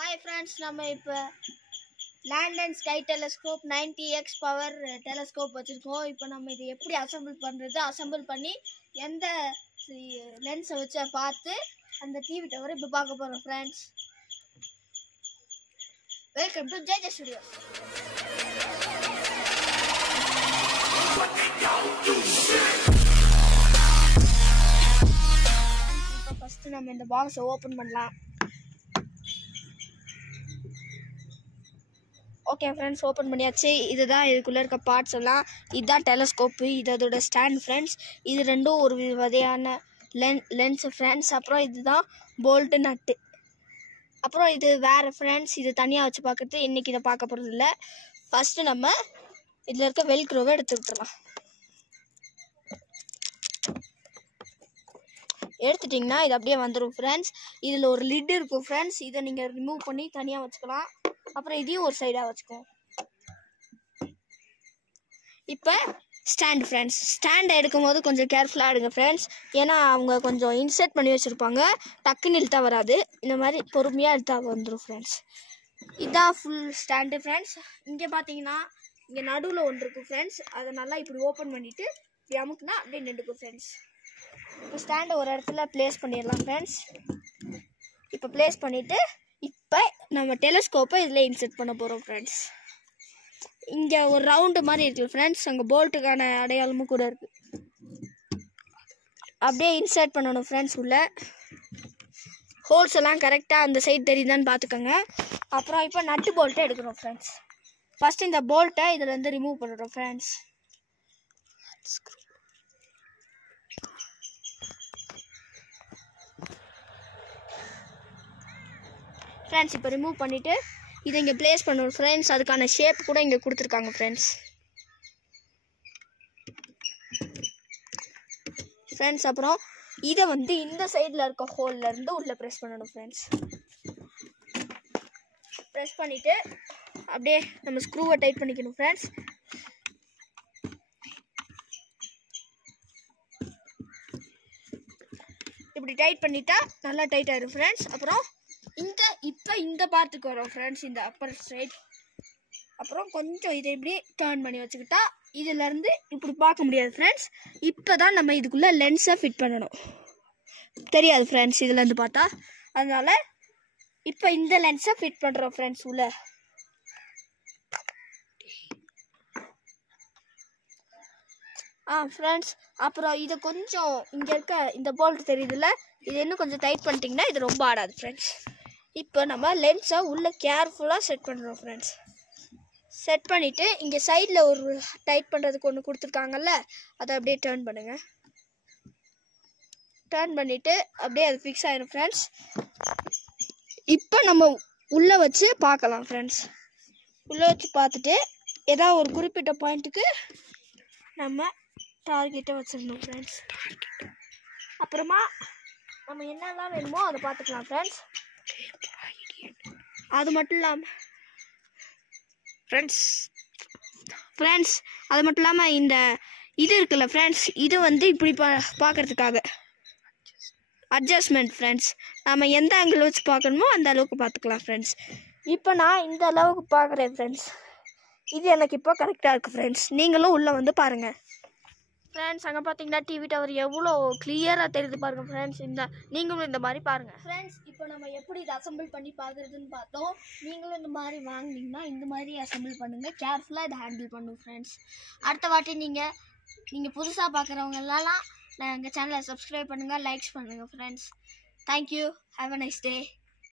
Hi friends, நம்ம இப்ப Land and Sky Telescope 90x power telescope வச்சிருக்கோம். இப்போ நம்ம இதை எப்படி அசெம்பிள் பண்ணி எந்த லென்ஸை வச்சு பார்த்து அந்த டிவி டவர் இப்போ பார்க்க போறோம் friends. Welcome to JJ Studios. இப்போ ஃபர்ஸ்ட் நம்ம இந்த பாக்ஸை ஓபன் பண்ணலாம். ஓகே ஃப்ரெண்ட்ஸ், ஓப்பன் பண்ணியாச்சு. இதுதான் இதுக்குள்ளே இருக்க பார்ட்ஸ் எல்லாம். இதுதான் டெலஸ்கோப்பு, இது அதோட ஸ்டாண்ட் ஃப்ரெண்ட்ஸ். இது ரெண்டும் ஒரு வகையான லென்ஸு ஃப்ரெண்ட்ஸ். அப்புறம் இதுதான் போல்ட்டு நட்டு. அப்புறம் இது வேறு ஃப்ரெண்ட்ஸ், இது தனியாக வச்சு பார்க்குறது. இன்றைக்கி இதை பார்க்க போகிறது இல்லை. ஃபஸ்ட்டு நம்ம இதில் இருக்க வெல்க்ரோவை எடுத்து விட்டுறலாம். எடுத்துட்டிங்கன்னா இது அப்படியே வந்துடும் ஃப்ரெண்ட்ஸ். இதில் ஒரு லிட் இருக்கும் ஃப்ரெண்ட்ஸ், இதை நீங்கள் ரிமூவ் பண்ணி தனியாக வச்சுக்கலாம். அப்புறம் இதையும் ஒரு சைடாக வச்சுக்கோம். இப்போ ஸ்டாண்ட் ஃப்ரெண்ட்ஸ், ஸ்டாண்டை எடுக்கும் போது கொஞ்சம் கேர்ஃபுல்லாக எடுங்க ஃப்ரெண்ட்ஸ். ஏன்னா அவங்க கொஞ்சம் இன்சர்ட் பண்ணி வச்சுருப்பாங்க, டக்குன்னு இழுத்தா வராது. இந்த மாதிரி பொறுமையாக இழுத்தா வந்துடும் ஃப்ரெண்ட்ஸ். இதுதான் ஃபுல் ஸ்டாண்டு ஃப்ரெண்ட்ஸ். இங்கே பார்த்தீங்கன்னா இங்கே நடுவில் ஒன்று இருக்கும் ஃப்ரெண்ட்ஸ். அதை நல்லா இப்படி ஓப்பன் பண்ணிவிட்டு இப்படி அமுக்குனா அப்படியே நின்றுக்கும் ஃப்ரெண்ட்ஸ். இப்போ ஸ்டாண்டை ஒரு இடத்துல ப்ளேஸ் பண்ணிடலாம் ஃப்ரெண்ட்ஸ். இப்போ ப்ளேஸ் பண்ணிவிட்டு இப்போ நம்ம டெலஸ்கோப்பை இதில் இன்சர்ட் பண்ண போகிறோம் ஃப்ரெண்ட்ஸ். இங்கே ஒரு ரவுண்டு மாதிரி இருக்குது ஃப்ரெண்ட்ஸ், அங்கே போல்ட்டுக்கான அடையாளமும் கூட இருக்குது. அப்படியே இன்சர்ட் பண்ணணும் ஃப்ரெண்ட்ஸ். உள்ள ஹோல்ஸ் எல்லாம் கரெக்டாக அந்த சைடு தெரியுதான்னு பார்த்துக்கோங்க. அப்புறம் இப்போ நட்டு போல்ட்டை எடுக்கணும் ஃப்ரெண்ட்ஸ். ஃபஸ்ட்டு இந்த போல்ட்டை இதில் வந்து ரிமூவ் பண்ணுறோம் ஃப்ரெண்ட்ஸ். ஃப்ரெண்ட்ஸ் இப்போ ரிமூவ் பண்ணிவிட்டு இதை இங்கே ப்ளேஸ் பண்ணணும் ஃப்ரெண்ட்ஸ். அதுக்கான ஷேப் கூட இங்கே கொடுத்துருக்காங்க ஃப்ரெண்ட்ஸ். ஃப்ரெண்ட்ஸ் அப்புறம் இதை வந்து இந்த சைடில் இருக்க ஹோலில் இருந்து உள்ளே ப்ரெஸ் பண்ணணும் ஃப்ரெண்ட்ஸ். ப்ரெஸ் பண்ணிவிட்டு அப்படியே நம்ம ஸ்க்ரூவை டைட் பண்ணிக்கணும் ஃப்ரெண்ட்ஸ். இப்படி டைட் பண்ணிட்டா நல்லா டைட் ஆகிடும் ஃப்ரெண்ட்ஸ். அப்புறம் இப்போ இந்த பார்ட்டுக்கு வரோம் ஃப்ரெண்ட்ஸ், இந்த அப்பர் சைட். அப்புறம் கொஞ்சம் இதை இப்படி டர்ன் பண்ணி வச்சுக்கிட்டா இதிலேருந்து இப்படி பார்க்க முடியாது ஃப்ரெண்ட்ஸ். இப்போ தான் நம்ம இதுக்குள்ளே லென்ஸை ஃபிட் பண்ணணும். தெரியாது ஃப்ரெண்ட்ஸ் இதுலேருந்து பார்த்தா. அதனால் இப்போ இந்த லென்ஸை ஃபிட் பண்ணுறோம் ஃப்ரெண்ட்ஸ் உள்ள. ஃப்ரெண்ட்ஸ் அப்புறம் இதை கொஞ்சம் இங்கே இருக்க இந்த போல்ட் தெரியுதுல்ல, இது இன்னும் கொஞ்சம் டைட் பண்ணிட்டிங்கன்னா இது ரொம்ப ஆடாது ஃப்ரெண்ட்ஸ். இப்போ நம்ம லென்ஸை உள்ளே கேர்ஃபுல்லாக செட் பண்ணுறோம் ஃப்ரெண்ட்ஸ். செட் பண்ணிவிட்டு இங்கே சைடில் ஒரு டைட் பண்ணுறதுக்கு ஒன்று கொடுத்துருக்காங்கல்ல, அதை அப்படியே டர்ன் பண்ணுங்கள். டர்ன் பண்ணிவிட்டு அப்படியே அது ஃபிக்ஸ் ஆகிடும் ஃப்ரெண்ட்ஸ். இப்போ நம்ம உள்ளே வச்சு பார்க்கலாம் ஃப்ரெண்ட்ஸ். உள்ளே வச்சு பார்த்துட்டு ஏதாவது ஒரு குறிப்பிட்ட பாயிண்ட்டுக்கு நம்ம டார்கெட்டை வச்சிடணும் ஃப்ரெண்ட்ஸ். அப்புறமா நம்ம என்னெல்லாம் வேணுமோ அதை பார்த்துக்கலாம் ஃப்ரெண்ட்ஸ். அது மட்டும் இல்லாமல் அது மட்டும் இல்லாமல் இந்த இது இருக்குல்ல ஃப்ரெண்ட்ஸ், இது வந்து இப்படி பார்க்கறதுக்காக அட்ஜஸ்ட்மெண்ட் ஃப்ரெண்ட்ஸ். நம்ம எந்த ஆங்கிள் வச்சு பார்க்கணுமோ அந்த அளவுக்கு பார்த்துக்கலாம் ஃப்ரெண்ட்ஸ். இப்போ நான் இந்த அளவுக்கு பார்க்குறேன் ஃப்ரெண்ட்ஸ். இது எனக்கு இப்போ கரெக்டாக இருக்குது ஃப்ரெண்ட்ஸ். நீங்களும் உள்ளே வந்து பாருங்கள் ஃப்ரெண்ட்ஸ். அங்கே பார்த்தீங்கன்னா டிவி டவர் எவ்வளோ கிளியராக தெரியுது பாருங்கள் ஃப்ரெண்ட்ஸ். நீங்களும் இந்த மாதிரி பாருங்கள் ஃப்ரெண்ட்ஸ். இப்போ நம்ம எப்படி இதை அசெம்பிள் பண்ணி பார்க்குறதுன்னு பார்த்தோம். நீங்களும் இந்த மாதிரி வாங்கினீங்கன்னா இந்த மாதிரி அசெம்பிள் பண்ணுங்கள். கேர்ஃபுல்லாக இதை ஹேண்டில் பண்ணும் ஃப்ரெண்ட்ஸ். அடுத்த வாட்டி நீங்கள் புதுசாக பார்க்குறவங்கலாம் எங்கள் சேனலை சப்ஸ்கிரைப் பண்ணுங்கள், லைக்ஸ் பண்ணுங்கள் friends. Thank you. Have a nice day.